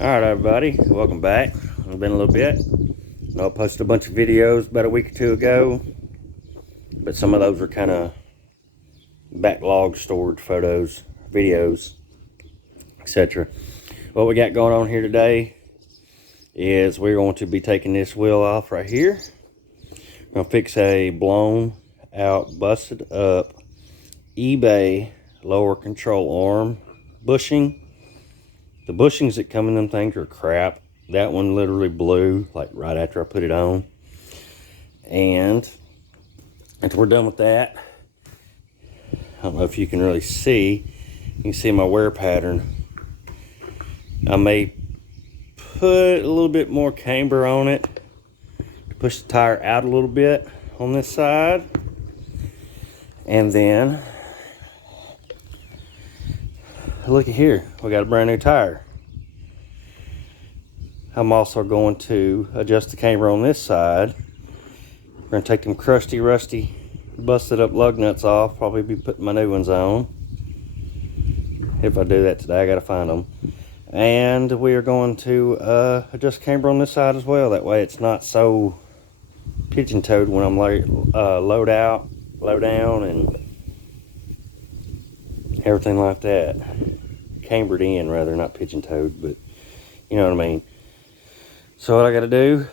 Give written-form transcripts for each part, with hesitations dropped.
Alright everybody, welcome back. It's been a little bit. I posted a bunch of videos about a week or two ago, but some of those were kind of backlog stored photos, videos, etc. What we got going on here today is we're going to be taking this wheel off right here. We're going to fix a blown out, busted up eBay lower control arm bushing. The bushings that come in them things are crap. That one literally blew like right after I put it on. And after we're done with that, I don't know if you can really see. You can see my wear pattern. I may put a little bit more camber on it to push the tire out a little bit on this side. And then look at here, we got a brand new tire. I'm also going to adjust the camber on this side. We're going to take them crusty, rusty, busted up lug nuts off. Probably be putting my new ones on. If I do that today, I got to find them. And we are going to adjust the camber on this side as well. That way it's not so pigeon-toed when I'm load out, low down, and everything like that. Cambered in rather, not pigeon-toed, but you know what I mean. So what I got to do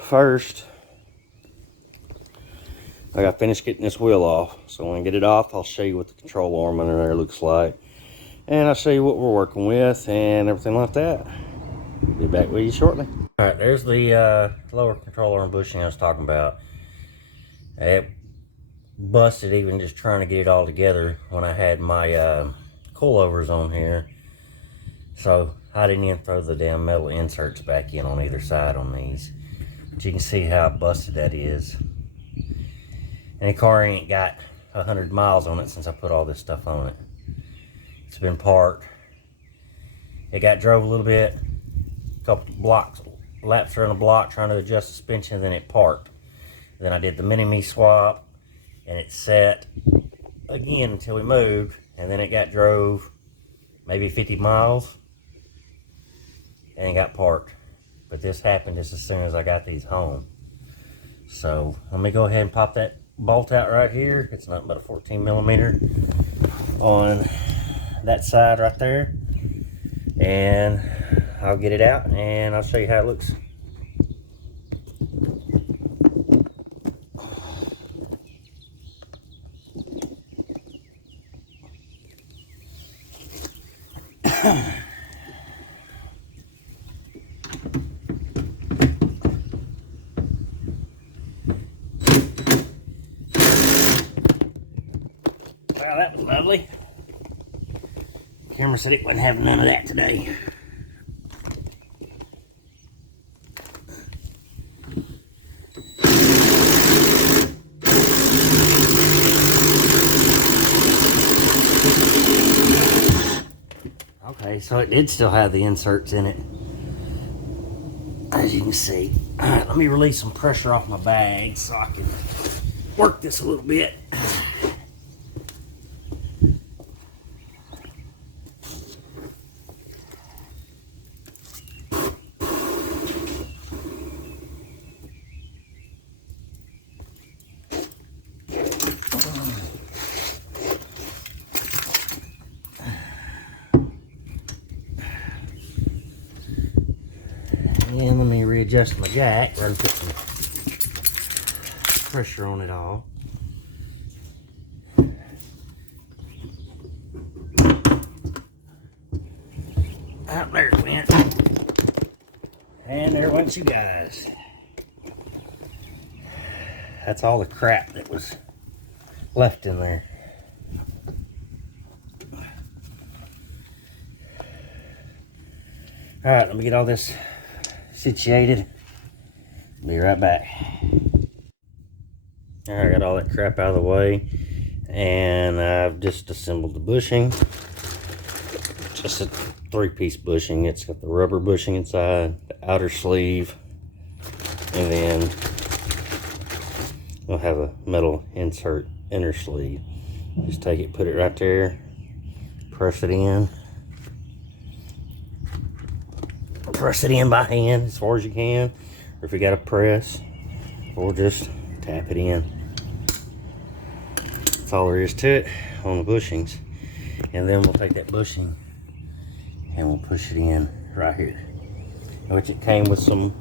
first, I got to finish getting this wheel off. So when I get it off, I'll show you what the control arm under there looks like, and I'll show you what we're working with and everything like that. Be back with you shortly. All right, there's the lower control arm bushing I was talking about. It busted even just trying to get it all together when I had my coilovers on here, so I didn't even throw the damn metal inserts back in on either side on these, but you can see how busted that is. And the car ain't got 100 miles on it since I put all this stuff on it. It's been parked. It got drove a little bit, a couple laps around the block trying to adjust the suspension, then it parked. Then I did the mini-me swap, and it set again until we moved, and then it got drove maybe 50 miles and it got parked. But this happened just as soon as I got these home. So let me go ahead and pop that bolt out right here. It's nothing but a 14 millimeter on that side right there, and I'll get it out and I'll show you how it looks. Well, that was lovely. Camera said it wasn't having none of that today. Okay, so it did still have the inserts in it, as you can see. All right, let me release some pressure off my bag so I can work this a little bit. And let me readjust my jack and put some pressure on it all. Out there it went. And there went you guys. That's all the crap that was left in there. Alright, let me get all this situated. Be right back. Alright, I got all that crap out of the way, and I've just assembled the bushing. Just a 3-piece bushing. It's got the rubber bushing inside, the outer sleeve, and then we'll have a metal insert inner sleeve. Just take it, put it right there, press it in, press it in by hand as far as you can, or if you got a press, or just tap it in. That's all there is to it on the bushings. And then we'll take that bushing and we'll push it in right here, which it came with some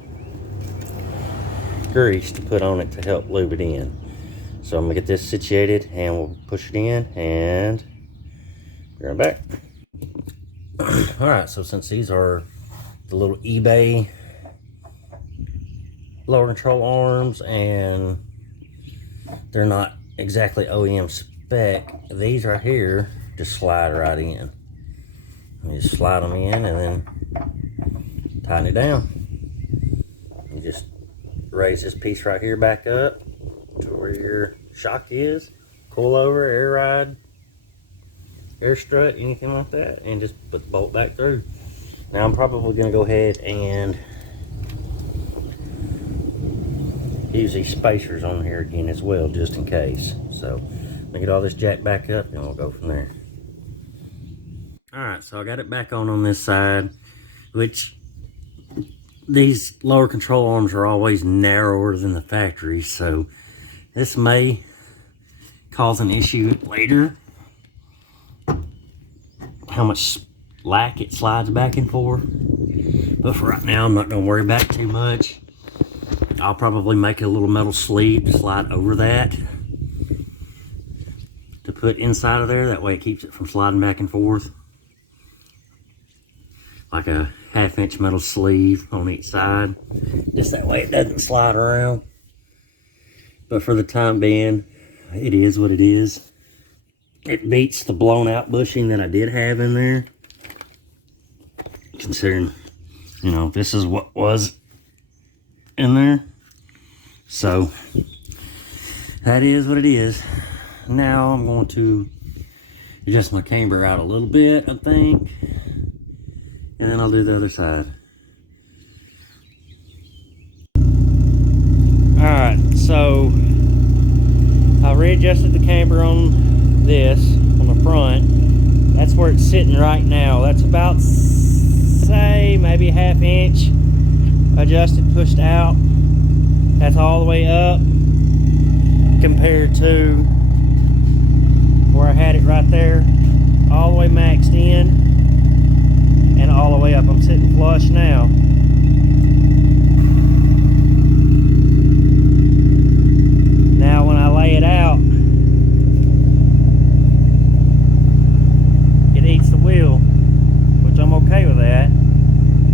grease to put on it to help lube it in. So I'm gonna get this situated and we'll push it in and be right back. All right, so since these are the little eBay lower control arms and they're not exactly OEM spec, these right here just slide right in. You just slide them in and then tighten it down. You just raise this piece right here back up to where your shock is, coil over, air ride, air strut, anything like that, and just put the bolt back through. Now I'm probably going to go ahead and use these spacers on here again as well, just in case. So let me get all this jack back up and we'll go from there. Alright, so I got it back on this side, which these lower control arms are always narrower than the factory, so this may cause an issue later, how much slack it slides back and forth. But for right now, I'm not going to worry about it too much. I'll probably make a little metal sleeve to slide over that to put inside of there. That way it keeps it from sliding back and forth. Like a 1/2 inch metal sleeve on each side. Just that way it doesn't slide around. But for the time being, it is what it is. It beats the blown out bushing that I did have in there. Considering, you know, this is what was in there. So, that is what it is. Now I'm going to adjust my camber out a little bit, I think. And then I'll do the other side. Alright, so I readjusted the camber on this, on the front. That's where it's sitting right now. That's about, say, maybe a 1/2 inch adjusted, pushed out. That's all the way up compared to where I had it right there, all the way maxed in and all the way up. I'm sitting flush now. Now when I lay it out, it eats the wheel, which I'm okay with that,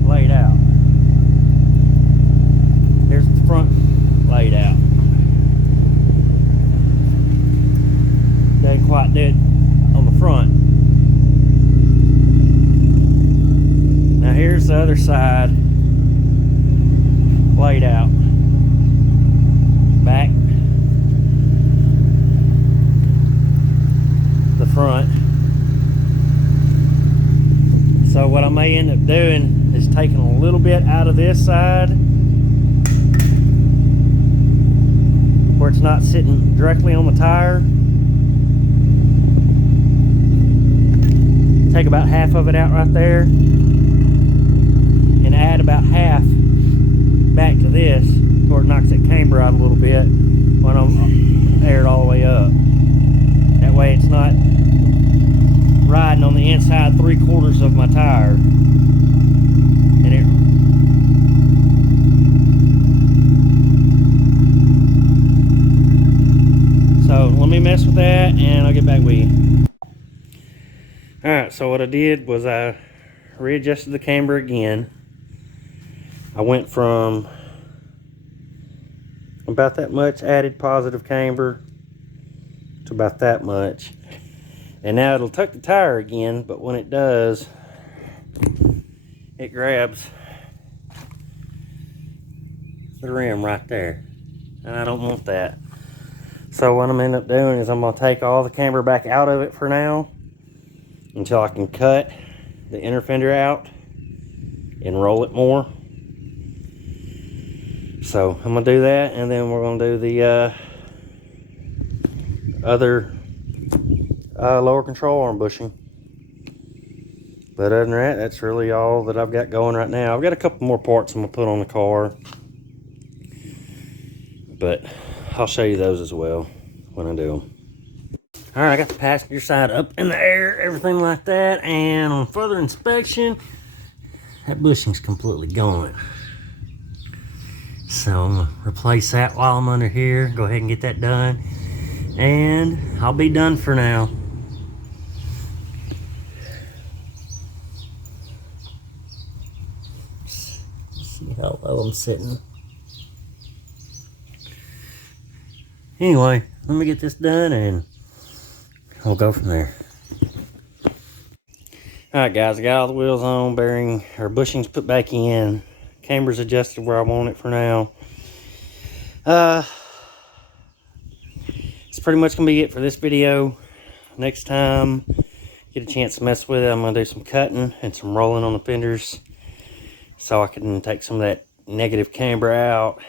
laid out. Here's the front laid out. Doesn't quite do it on the front. Now here's the other side laid out. Back, the front. So what I may end up doing is taking a little bit out of this side where it's not sitting directly on the tire. Take about half of it out right there and add about half back to this where it knocks that camber out a little bit when I'm aired all the way up. That way it's not riding on the inside 3/4 of my tire. And it so let me mess with that and I'll get back with you. Alright, so what I did was I readjusted the camber again. I went from about that much added positive camber to about that much. And now it'll tuck the tire again, but when it does, it grabs the rim right there. And I don't want that. So what I'm end up doing is I'm going to take all the camber back out of it for now until I can cut the inner fender out and roll it more. So I'm going to do that, and then we're going to do the other lower control arm bushing. But other than that, that's really all that I've got going right now. I've got a couple more parts I'm going to put on the car, but I'll show you those as well when I do them. All right, I got the passenger side up in the air, everything like that, and on further inspection, that bushing's completely gone. So I'm gonna replace that while I'm under here. Go ahead and get that done, and I'll be done for now. See how low I'm sitting. Anyway, let me get this done and we'll go from there. Alright guys, I got all the wheels on, bearing or bushings put back in, camber's adjusted where I want it for now. It's pretty much gonna be it for this video. Next time get a chance to mess with it, I'm gonna do some cutting and some rolling on the fenders so I can take some of that negative camber out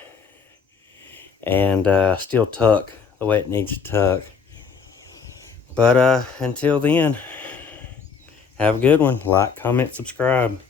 and still tuck the way it needs to tuck. But until then, have a good one. Like, comment, subscribe.